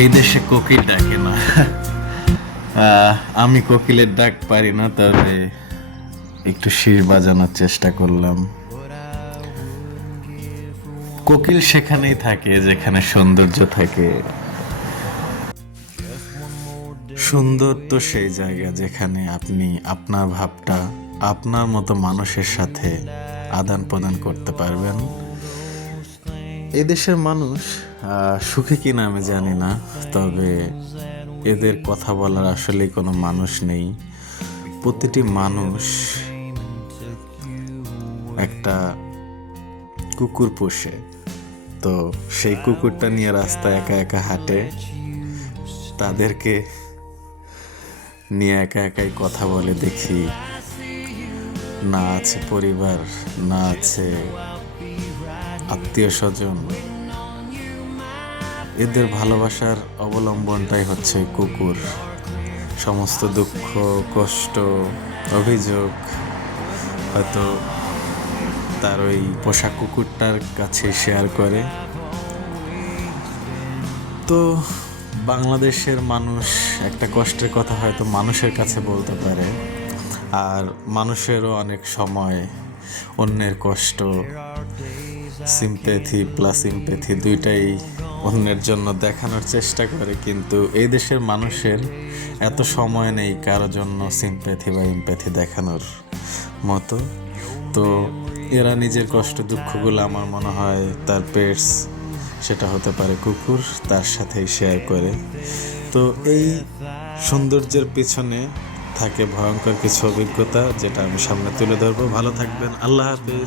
এই দেশে কোকিল ডাকে না। আমি কোকিলের ডাক পারি না, তবে একটু শির বাজানোর চেষ্টা করলাম। কোকিল সেখানেই থাকে যেখানে সৌন্দর্য থাকে। সুন্দর তো সেই জায়গা যেখানে আপনি আপনার ভাবটা আপনার মতো মানুষের সাথে আদান প্রদান করতে পারবেন। এদেশের মানুষ সুখী কিনা আমি জানি না, তবে এদের কথা বলার আসলে কোনো মানুষ নেই। প্রতিটি মানুষ একটা কুকুর পোষে, তো সেই কুকুরটা নিয়ে রাস্তায় একা একা হাঁটে, তাদেরকে নিয়ে একা একাই কথা বলে দেখি। না আছে পরিবার, না আছে আত্মীয় স্বজন। এদের ভালোবাসার অবলম্বনটাই হচ্ছে কুকুর। সমস্ত দুঃখ, কষ্ট, অভিযোগ হয়তো তার ওই পোষা কুকুরটার কাছে শেয়ার করে। তো বাংলাদেশের মানুষ একটা কষ্টের কথা হয়তো মানুষের কাছে বলতে পারে, আর মানুষেরও অনেক সময় অন্যের কষ্ট, সিম্প্যাথি প্লাস ইমপ্যাথি দুইটাই অন্যের জন্য দেখানোর চেষ্টা করে, কিন্তু এই দেশের মানুষের এত সময় নেই কারোর জন্য সিম্প্যাথি বা ইমপ্যাথি দেখানোর মতো। তো এরা নিজের কষ্ট দুঃখগুলো আমার মনে হয় তার পেটস, সেটা হতে পারে কুকুর, তার সাথেই শেয়ার করে। তো এই সৌন্দর্যের পিছনে থাকে ভয়ঙ্কর কিছু অভিজ্ঞতা, যেটা আমি সামনে তুলে ধরবো। ভালো থাকবেন, আল্লাহ হাফিজ।